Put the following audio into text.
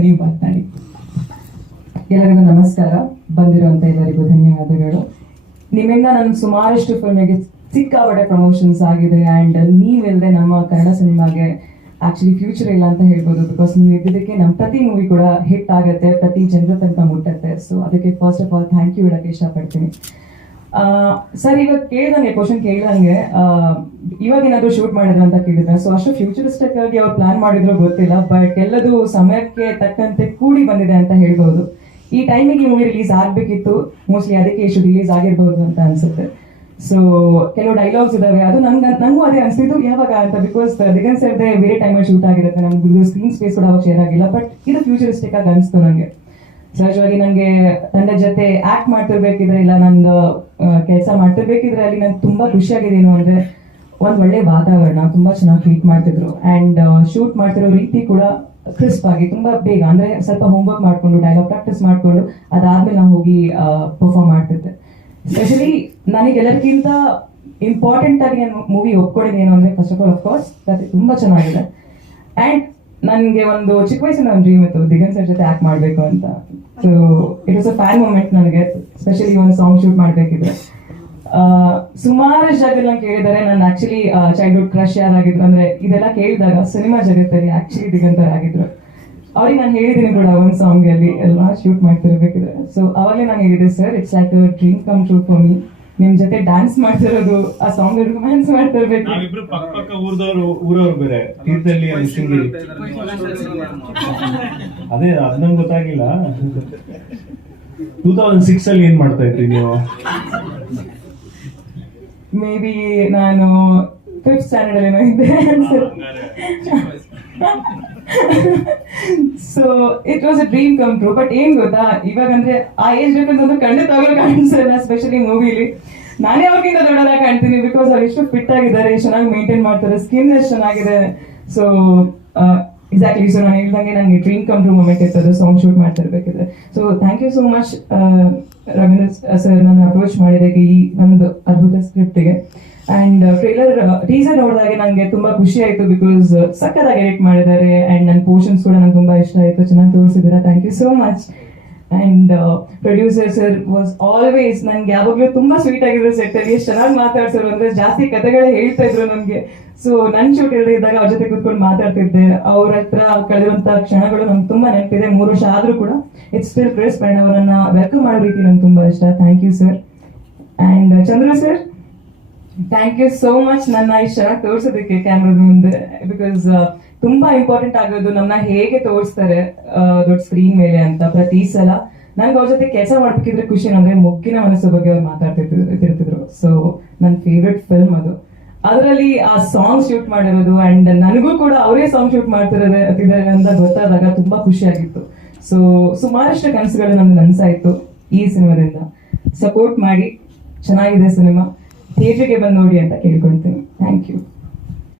ನೀವು ಮಾತನಾಡಿ. ಎಲ್ಲರಿಗೂ ನಮಸ್ಕಾರ. ಬಂದಿರುವಂತ ಎಲ್ಲರಿಗೂ ಧನ್ಯವಾದಗಳು. ನಿಮ್ಮಿಂದ ನನ್ನ ಸುಮಾರಷ್ಟು ಫಿಲ್ಮಿಗೆ ಸಿಕ್ಕಾಪಟ್ಟೆ ಪ್ರಮೋಷನ್ಸ್ ಆಗಿದೆ ಆ್ಯಂಡ್ ನೀವಿಲ್ಲದೆ ನಮ್ಮ ಕನ್ನಡ ಸಿನಿಮಾಗೆ ಆಕ್ಚುಲಿ ಫ್ಯೂಚರ್ ಇಲ್ಲ ಅಂತ ಹೇಳ್ಬೋದು ಬಿಕಾಸ್ ನೀವು ಇದ್ದಿದ್ದಕ್ಕೆ ನಮ್ಮ ಪ್ರತಿ ಮೂವಿ ಕೂಡ ಹಿಟ್ ಆಗುತ್ತೆ, ಪ್ರತಿ ಜನರ ತನಕ ಮುಟ್ಟತ್ತೆ. ಸೊ ಅದಕ್ಕೆ first of all thank you ಹೇಳಕ್ಕೆ ಇಷ್ಟಪಡ್ತೀನಿ. ಸರ್, ಇವಾಗ ಕೇಳ್ದಂಗೆ ಕ್ವಶನ್ ಕೇಳ್ದಂಗೆ ಇವಾಗ ಏನಾದ್ರು ಶೂಟ್ ಮಾಡಿದ್ರು ಅಂತ ಕೇಳಿದ್ರೆ ಸೊ ಅಷ್ಟು ಫ್ಯೂಚರಿಸ್ಟಿಕ್ ಆಗಿ ಅವ್ರು ಪ್ಲಾನ್ ಮಾಡಿದ್ರು ಗೊತ್ತಿಲ್ಲ ಬಟ್ ಎಲ್ಲದು ಸಮಯಕ್ಕೆ ತಕ್ಕಂತೆ ಕೂಡಿ ಬಂದಿದೆ ಅಂತ ಹೇಳ್ಬಹುದು ಈ ಟೈಮಿಗೆ ಮೂವಿ ರಿಲೀಸ್ ಆಗ್ಬೇಕಿತ್ತು. ಮೋಸ್ಟ್ಲಿ ಅದಕ್ಕೆ ಇಷ್ಟು ರಿಲೀಸ್ ಆಗಿರ್ಬೋದು ಅಂತ ಅನ್ಸುತ್ತೆ. ಸೊ ಕೆಲವು ಡೈಲಾಗ್ಸ್ ಇದಾವೆ. ಅದು ನನ್ಗೆ ನಂಗೂ ಅದೇ ಅನ್ಸ್ತಿದ್ದು ಯಾವಾಗ ಅಂತ ಬಿಕಾಸ್ ದಿಗನ್ ಸರ್ದೆ ಬೇರೆ ಟೈಮಲ್ಲಿ ಶೂಟ್ ಆಗಿರುತ್ತೆ. ನಮ್ಗೆ ಸ್ಕ್ರೀನ್ ಸ್ಪೇಸ್ ಕೂಡ ಅವಾಗ ಶೇರ್ ಆಗಿಲ್ಲ ಬಟ್ ಇದು ಫ್ಯೂಚರಿಸ್ಟಿಕ್ ಆಗಿ ಅನಿಸ್ತು ನನಗೆ ಸಹಜವಾಗಿ ನಂಗೆ ತಂಡ ಜೊತೆ ಆಕ್ಟ್ ಮಾಡ್ತಿರ್ಬೇಕಿದ್ರೆ ಇಲ್ಲ ನಂದು ಕೆಲಸ ಮಾಡ್ತಿರ್ಬೇಕಿದ್ರೆ ಅಲ್ಲಿ ನಂಗೆ ತುಂಬಾ ಖುಷಿಯಾಗಿದೆ ಏನು ಅಂದ್ರೆ ಒಂದ್ ಒಳ್ಳೆ ವಾತಾವರಣ, ತುಂಬಾ ಚೆನ್ನಾಗಿ ಟ್ರೀಟ್ ಮಾಡ್ತಿದ್ರು. ಅಂಡ್ ಶೂಟ್ ಮಾಡ್ತಿರೋ ರೀತಿ ಕೂಡ ಕ್ರಿಸ್ಪ್ ಆಗಿ, ತುಂಬಾ ಬೇಗ, ಅಂದ್ರೆ ಸ್ವಲ್ಪ ಹೋಮ್ವರ್ಕ್ ಮಾಡ್ಕೊಂಡು ಡೈಲಾಗ್ ಪ್ರಾಕ್ಟೀಸ್ ಮಾಡ್ಕೊಂಡು ಅದಾದ್ಮೇಲೆ ನಾವು ಹೋಗಿ ಪರ್ಫಾರ್ಮ್ ಮಾಡ್ತಿದ್ದೆ. ಸ್ಪೆಷಲಿ ನನಗೆ ಎಲ್ಲರಿಗಿಂತ ಇಂಪಾರ್ಟೆಂಟ್ ಆಗಿ ನಾನು ಮೂವಿ ಒಪ್ಕೊಂಡಿದ್ದೇನು ಅಂದ್ರೆ first of all of course ಕತೆ ತುಂಬಾ ಚೆನ್ನಾಗಿದೆ. ಅಂಡ್ ನನಗೆ ಒಂದು ಚಿಕ್ಕ ವಯಸ್ಸಿನ ಒಂದು ಡ್ರೀಮ್ ಇತ್ತು ದಿಗನ್ ಸರ್ ಜೊತೆ ಆಕ್ಟ್ ಮಾಡಬೇಕು ಅಂತ. So it was a fan moment ನನಗೆ ಸ್ಪೆಷಲಿ ಒಂದು ಸಾಂಗ್ ಶೂಟ್ ಮಾಡಬೇಕಿದ್ರೆ. ಸುಮಾರು ಜಾಗದಲ್ಲಿ ಕೇಳಿದ್ದಾರೆ, ನಾನು ಆಕ್ಚುಲಿ ಚೈಲ್ಡ್ಹುಡ್ ಕ್ರಶ್ ಯಾರಾಗಿದ್ರು, ಅಂದ್ರೆ ಇದೆಲ್ಲ ಕೇಳಿದಾಗ ಸಿನಿಮಾ ಜಗತ್ತಲ್ಲಿ ಆಕ್ಚುಲಿ ದಿಗಂತರ ಆಗಿದ್ರು. ಅವ್ರಿಗೆ ನಾನು ಹೇಳಿದ್ದೀನಿ ಕೂಡ ಒಂದು ಸಾಂಗ್ ಅಲ್ಲಿ, ಎಲ್ಲ ಶೂಟ್ ಮಾಡ್ತಿರ್ಬೇಕಿದ್ರೆ. ಸೊ ಅವಾಗಲೇ ನಾನು ಹೇಳಿದೆ sir it's like dream come true for me ನಿಮ್ ಜೊತೆ ಡ್ಯಾನ್ಸ್ ಮಾಡ್ತಿರೋದು ಆ ಸಾಂಗ್ ರೊಮ್ಯಾನ್ಸ್ ಮಾಡ್ತಿರ್ಬೇಕು. ನಾವಿಬ್ರು ಪಕ್ಕ ಪಕ್ಕ ಊರ್ದವ್ರು ಊರವ್ರು ಬೇರೆ. ತೀರ್ಥಹಳ್ಳಿ ಅಲ್ಲಿ ಶೃಂಗೇರಿ ಅದೇ ಅದ್ ನಂಗೆ ಗೊತ್ತಾಗಿಲ್ಲ. ಟೂ ತೌಸಂಡ್ ಸಿಕ್ಸ್ ಅಲ್ಲಿ ಏನ್ ಮಾಡ್ತಾ ಇದ್ರಿ ನೀವು? ಮೇ ಬಿ ನಾನು ಫಿಫ್ತ್ ಸ್ಟ್ಯಾಂಡರ್ಡ್ ಏನೋ ಇದ್ದೆ so it was a dream come true but ಏನ್ ಗೊತ್ತಾ? ಇವಾಗ ಅಂದ್ರೆ ಆ ಏಜ್ ಡಿಫ್ರೆನ್ಸ್ ಅಂದ್ರೆ ಖಂಡಿತವಾಗ್ಲೂ ಕಾಣಿಸಲ್ಲ ಸ್ಪೆಷಲಿ ಮೂವಿಲಿ ನಾನೇ ಅವ್ರಿಗಿಂತ ದೊಡ್ಡದಾಗ ಕಾಣ್ತೀನಿ ಬಿಕಾಸ್ ಅವ್ರು ಎಷ್ಟು ಫಿಟ್ ಆಗಿದ್ದಾರೆ ಚೆನ್ನಾಗಿ ಮೇಂಟೈನ್ ಮಾಡ್ತಾರೆ ಸ್ಕಿನ್ ಎಷ್ಟು ಚೆನ್ನಾಗಿದೆ. ಸೊ ಎಕ್ಸಾಕ್ಟ್ಲಿ ಸೊ ನಾನು ಹೇಳ್ದಂಗೆ ನನಗೆ ಡ್ರೀಮ್ ಕಮ್ ಟ್ರೂ ಮೂಮೆಂಟ್ ಇರ್ತದೆ song shoot ಮಾಡ್ತಿರ್ಬೇಕಿದ್ರೆ. So thank you so much Ravindra sir ನನ್ನ ಅಪ್ರೋಚ್ ಮಾಡಿದಾಗ ಈ ಒಂದು ಅದ್ಭುತ ಸ್ಕ್ರಿಪ್ಟ್ಗೆ ಅಂಡ್ ಟ್ರೇಲರ್ ಟೀಸರ್ ನೋಡಿದಾಗ ನಂಗೆ ತುಂಬಾ ಖುಷಿ ಆಯ್ತು ಬಿಕಾಸ್ ಸಕ್ಕದಾಗಿ ಎಡಿಟ್ ಮಾಡಿದ್ದಾರೆ ಅಂಡ್ ನನ್ನ ಪೋರ್ಷನ್ಸ್ ಕೂಡ ನಂಗೆ ತುಂಬಾ ಇಷ್ಟ ಆಯ್ತು. ಚೆನ್ನಾಗಿ ತೋರಿಸಿದ್ದೀರಾ? Thank you so much and producer sir was always ನನ್ಗೆ ಯಾವಾಗ್ಲೂ ತುಂಬಾ ಸ್ವೀಟ್ ಆಗಿದ್ರು ಸೆಟ್ ಅಲ್ಲಿ. ಎಷ್ಟು ಚೆನ್ನಾಗಿ ಮಾತಾಡ್ಸೋರು ಅಂದ್ರೆ ಜಾಸ್ತಿ ಕಥೆಗಳೇ ಹೇಳ್ತಾ ಇದ್ರು ನನ್ಗೆ. ಸೊ ನನ್ ಶೂಟ್ ಇಲ್ಲದೆ ಇದ್ದಾಗ ಅವ್ರ ಜೊತೆ ಕೂತ್ಕೊಂಡು ಮಾತಾಡ್ತಿದ್ದೆ. ಅವ್ರ ಹತ್ರ ಕಳೆದಂತ ಕ್ಷಣಗಳು ನಂಗೆ ತುಂಬಾ ನೆನಪಿದೆ. ಮೂರು ವರ್ಷ ಆದ್ರೂ ಕೂಡ ಇಟ್ಸ್ ಸ್ಟಿಲ್ ಪ್ರೇಸ್ ಫ್ರೆಂಡ್ ಅವರನ್ನ ವೆಲ್ಕಮ್ ಮಾಡೋ ರೀತಿ ನಂಗೆ ತುಂಬಾ ಇಷ್ಟ. Thank you sir and Chandra sir thank you so much ನನ್ನ ಇಷ್ಟ ಶರ ತೋರ್ಸೋದಕ್ಕೆ ಕ್ಯಾಮ್ರಾದ ಮುಂದೆ ಬಿಕಾಸ್ ತುಂಬಾ ಇಂಪಾರ್ಟೆಂಟ್ ಆಗೋದು ನಮ್ಮನ್ನ ಹೇಗೆ ತೋರಿಸ್ತಾರೆ ದೊಡ್ಡ ಸ್ಕ್ರೀನ್ ಮೇಲೆ ಅಂತ ಪ್ರತಿ ಸಲ. ನನ್ಗೆ ಅವ್ರ ಜೊತೆ ಕೆಲಸ ಮಾಡ್ಬೇಕಿದ್ರೆ ಖುಷಿ ಅಂದ್ರೆ ಮುಗ್ಗಿನ ಮನಸ್ಸು ಬಗ್ಗೆ ಅವ್ರು ಮಾತಾಡ್ತಿರ್ತಿದ್ರು ಸೊ ನನ್ನ ಫೇವ್ರೆಟ್ ಫಿಲ್ಮ್ ಅದು. ಅದರಲ್ಲಿ ಆ ಸಾಂಗ್ ಶೂಟ್ ಮಾಡಿರೋದು ಅಂಡ್ ನನಗೂ ಕೂಡ ಅವರೇ ಸಾಂಗ್ ಶೂಟ್ ಮಾಡ್ತಿರೋದೇ ಅಂತ ಗೊತ್ತಾದಾಗ ತುಂಬಾ ಖುಷಿ ಆಗಿತ್ತು. ಸೊ ಸುಮಾರಷ್ಟು ಕನಸುಗಳು ನಮ್ಗೆ ನನ್ಸಾಯ್ತು ಈ ಸಿನಿಮಾದಿಂದ. ಸಪೋರ್ಟ್ ಮಾಡಿ. ಚೆನ್ನಾಗಿದೆ ಸಿನಿಮಾ. ಥಿಯೇಟರ್ಗೆ ಬಂದು ನೋಡಿ ಅಂತ ಕೇಳ್ಕೊಳ್ತೇನೆ. Thank you